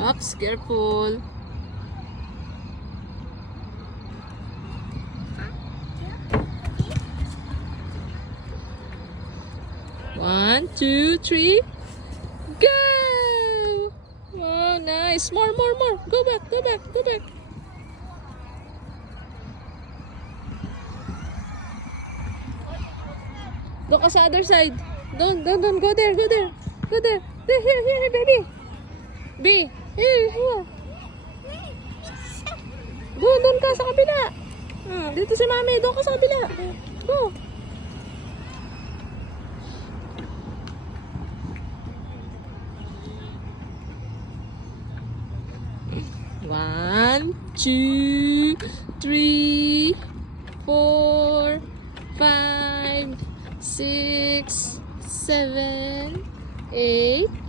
Oops, careful. One, two, three, go! Oh, nice. More. Go back. Go ka sa other side. Don't. Go there. Here, baby. B. Here. Doon ka sa kabila. Dito si mami. Doon ka sa kabila. Go. One, two, three, 4, 5, 6, 7, 8,